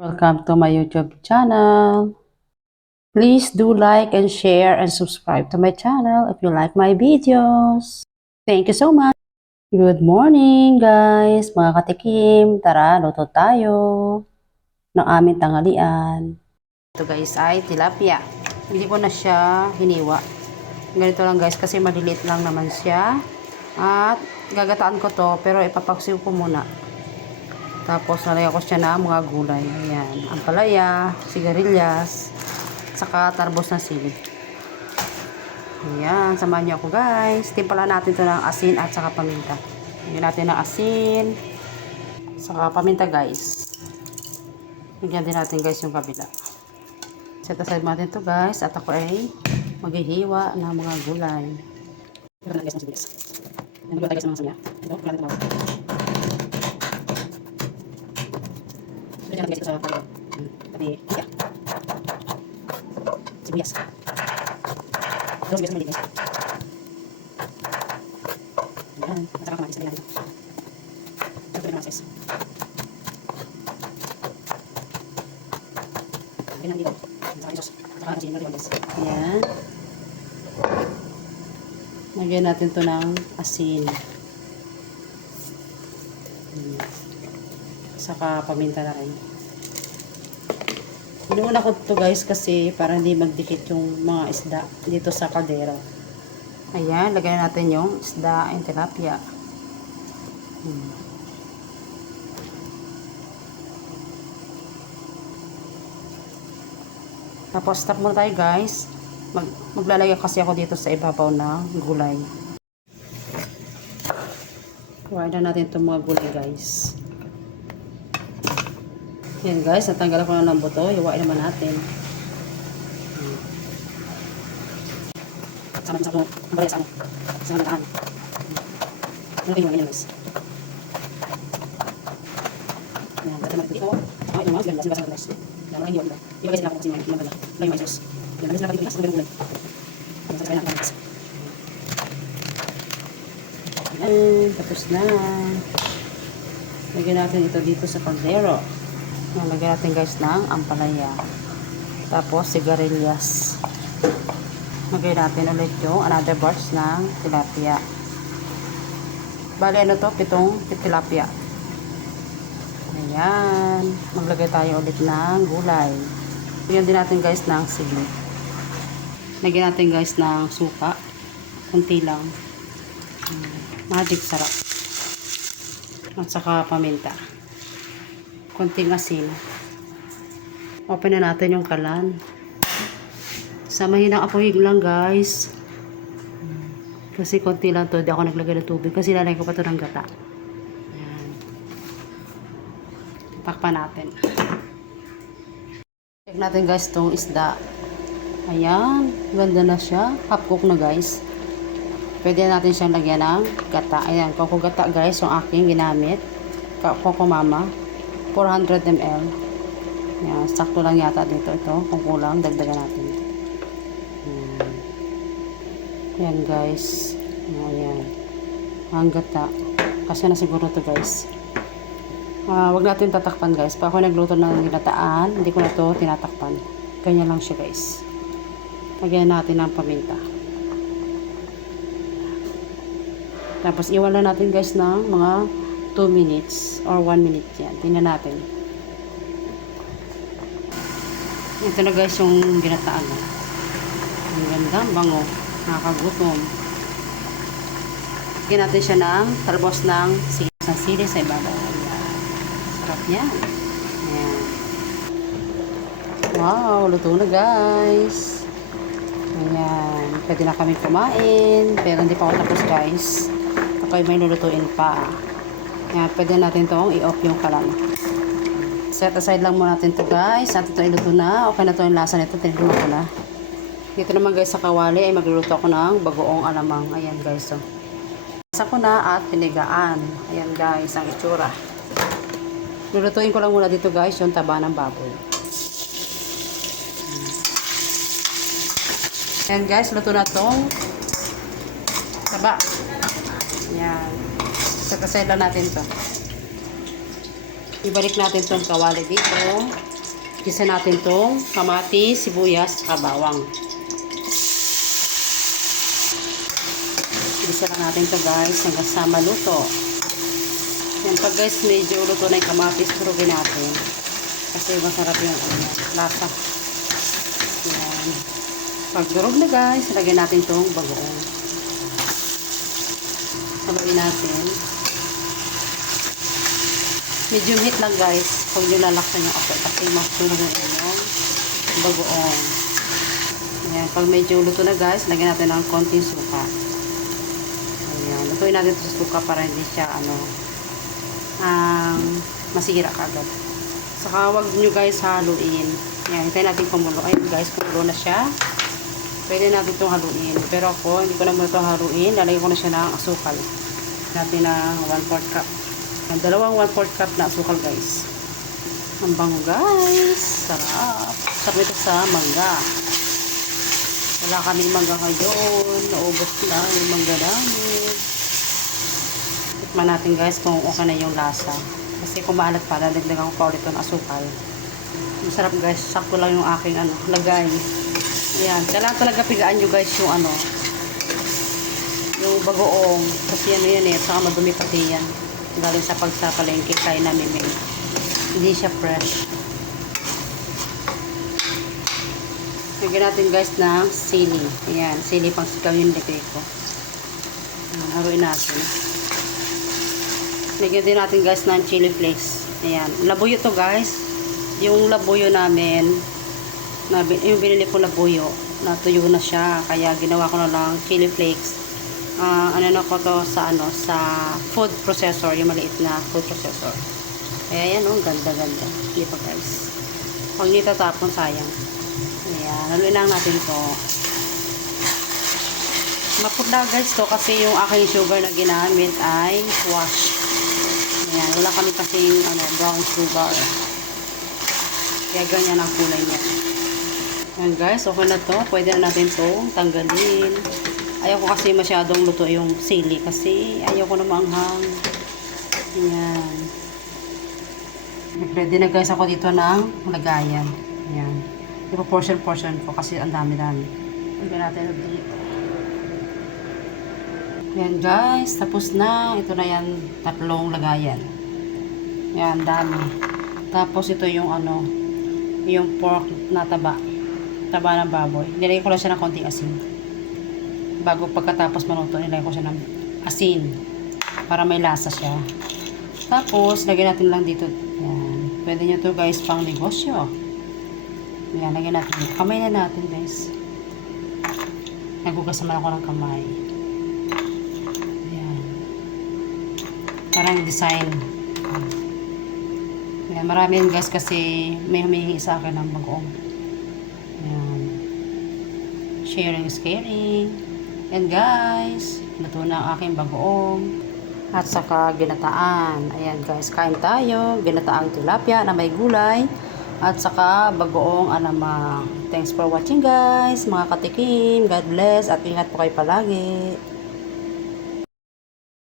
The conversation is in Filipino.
Welcome to my YouTube channel. Please do like and share and subscribe to my channel if you like my videos. Thank you so much. Good morning guys, mga katikim. Tara, luto tayo ng aming tanghalian. Ito guys ay tilapia. Hindi ko na siya hiniwa. Ganito lang guys kasi maliliit lang naman siya. At gagataan ko to pero ipapaksiw ko muna. Tapos nalagyan ko siya ng mga gulay. Ayan. Ampalaya, sigarilyas, saka tarbos na sili. Ayan. Samahan niyo ako guys. Timpala natin to ng asin at saka paminta. Lagyan natin ng asin. Saka paminta guys. Lagyan din natin guys yung kabila. Set aside natin to guys. At ako ay maghihiwa ng mga gulay. Ito na guys ang sibilis. Nagluto tayo ng mga samya. Ito, wala natin Lagyan natin guys ito sa palo. Pati, iya. Sibuyas. Ito, sibuyas mali guys. Ayan, masarap kamatis. Lagyan natin ito. Rin guys. Lagyan natin dito. Masarap yung sauce. Saka natin yung guys. Ayan. Lagyan natin to ng asin. Ayan saka paminta na rin. Inuuna ko to guys kasi para hindi magdikit yung mga isda dito sa kaldero. Ayan, lagyan natin yung isda and tilapia. Hmm. Tapos stop muna tayo guys. Mag maglalagay kasi ako dito sa ibabaw ng gulay. Kuhain na natin itong mga gulay guys. Yan guys, natanggal ko na ng buto. Iwain naman natin. Sama sa mo, ang balay sa mo. Sa mga daan. Ano kayo mga guys? Yan, dati naman dito. Ay, ito mga ganda. Sibasa guys. Yan, maraming yun. Iba guys, ako kasi mga ganda. Layo mga isos. Yan, nalis na kapit guys. Ang ganda Yan, sa kanya guys. Yan, tapos na. Lagyan natin ito dito sa kaldero. Yan, lagyan natin guys ng ampalaya. Tapos, sigarilyas. Lagyan natin ulit yung another batch ng tilapia. Bali, ano to? Pitong tilapia. Ayan. Maglagay tayo ulit ng gulay. Lagyan din natin guys ng sili. Lagyan natin guys ng suka. Kunti lang. Magic sarap. At saka paminta konting asin. Open na natin yung kalan. Sa mahinang apoy lang guys. Kasi konti lang to. Hindi ako naglagay ng tubig. Kasi lalagay ko pa to ng gata. Ayan. Takpan natin. Check natin guys tong isda. Ayan. Ganda na siya. Half cook na guys. Pwede natin siyang lagyan ng gata. Ayan. Koko gata guys. Yung aking ginamit. Koko mama. 400 ml. Yan, sakto lang yata dito ito. Kung kulang, dagdagan natin. Yan, yan guys. Ayan. Ang gata. Kasi na siguro to guys. Uh, wag natin tatakpan guys. Pag ako nagluto ng ginataan, hindi ko na to tinatakpan. Ganyan lang siya guys. Lagyan natin ng paminta. Tapos iwala natin guys ng mga 2 minutes or 1 minute yan. Tingnan natin. Ito na guys yung ginataan. Oh. Ang ganda, ang bango. Nakakagutom. Lagyan natin siya ng talbos ng ng sili sa ibabaw. Sarap yan. Ayan. Wow, luto na guys. Ayan. Pwede na kami kumain. Pero hindi pa ako tapos guys. Ako ay may lulutuin pa. Yan, pwede natin itong i-off yung kalan. Set aside lang muna natin to guys. At ito iluto na. Okay na to yung lasa nito. Tinignan ko na. Dito naman guys sa kawali ay magluluto ako ng bagoong alamang. Ayan guys. So. Lasa ko na at pinigaan. Ayan guys ang itsura. Lulutuin ko lang muna dito guys yung taba ng baboy. Ayan guys, luto na tong taba. Ayan. Sa kasay lang natin to. Ibalik natin tong kawali dito. Gisa natin tong kamatis, sibuyas, saka bawang. Gisa lang natin to guys hanggang sa maluto. Yan pag guys medyo luto na yung kamatis, turugin natin. Kasi masarap yung ano, lasa. Yan. Pag durog na guys, lagyan natin tong bagoong. Haluin natin. Medium heat lang guys. Huwag nyo lalaksan yung apoy kasi masunog na yung bagoong. Ayan. Pag medyo luto na guys, lagyan natin ng konting suka. Ayan. Lutuin natin ito sa suka para hindi siya ano ang masira kagad. Saka huwag nyo guys haluin. Ayan. Hintayin natin kumulo. Ayun guys, kumulo na siya. Pwede natin itong haluin. Pero ako, hindi ko na muna itong haluin. Lalagyan ko na siya ng asukal. Natin ng 1-4 cup. Ang dalawang 1-4 cup na asukal guys. Ang bango guys. Sarap. Sarap ito sa mangga. Wala kaming mangga ngayon. Naubos na yung mangga namin. Tikman natin guys kung okay na yung lasa. Kasi kung maalat pa, dadagdagan ko pa ulit ng asukal. Masarap guys. Sakto lang yung aking ano, lagay. Ayan. Kailangan talaga pigaan nyo guys yung ano, yung bagoong. Kasi ano yan eh, saka madumi pati yan. Galing sa pagsapalengke kay namin may. Hindi siya fresh. Lagyan natin guys ng sili. Ayan, sili pang sikaw yung lagay ko. Ayan, haruin natin. Lagyan din natin guys ng chili flakes. Ayan, labuyo to guys. Yung labuyo namin, na, yung binili ko labuyo, natuyo na siya. Kaya ginawa ko na lang chili flakes ah ano ko to sa ano sa food processor yung maliit na food processor. Kaya yan oh ganda ganda. Hindi pa guys. Pag hindi tatapon sayang. Ayan haluin lang natin to. Maputla guys to kasi yung aking sugar na ginamit ay wash ayan wala kami kasing ano brown sugar. Kaya ganyan ang kulay niya. Ayan guys okay na to. Pwede na natin to tanggalin Ayaw ko kasi masyadong luto yung sili kasi ayaw ko na maanghang. Ayan. Ready na guys ako dito ng lagayan. Ayan. Ipo portion-portion ko kasi ang dami-dami. Lagyan natin dito. Ayan guys, tapos na. Ito na yan, tatlong lagayan. Ayan, dami. Tapos ito yung ano, yung pork na taba. Taba ng baboy. Nilagay ko lang siya ng konting asin bago pagkatapos maluto nilagay ko siya ng asin para may lasa siya. Tapos lagyan natin lang dito. Yan. Pwede nyo to guys pang negosyo. Yan lagyan natin. Dito kamay na natin guys. Nagugas naman ako ng kamay. Yan. Parang design. Yan marami yun guys kasi may humihingi sa akin ng bagoong yan. Sharing is caring And guys, luto na ang aking bagoong. At saka ginataan. Ayan guys, kain tayo. Ginataang tilapia na may gulay. At saka bagoong anamang. Thanks for watching guys, mga katikim. God bless at ingat po kayo palagi.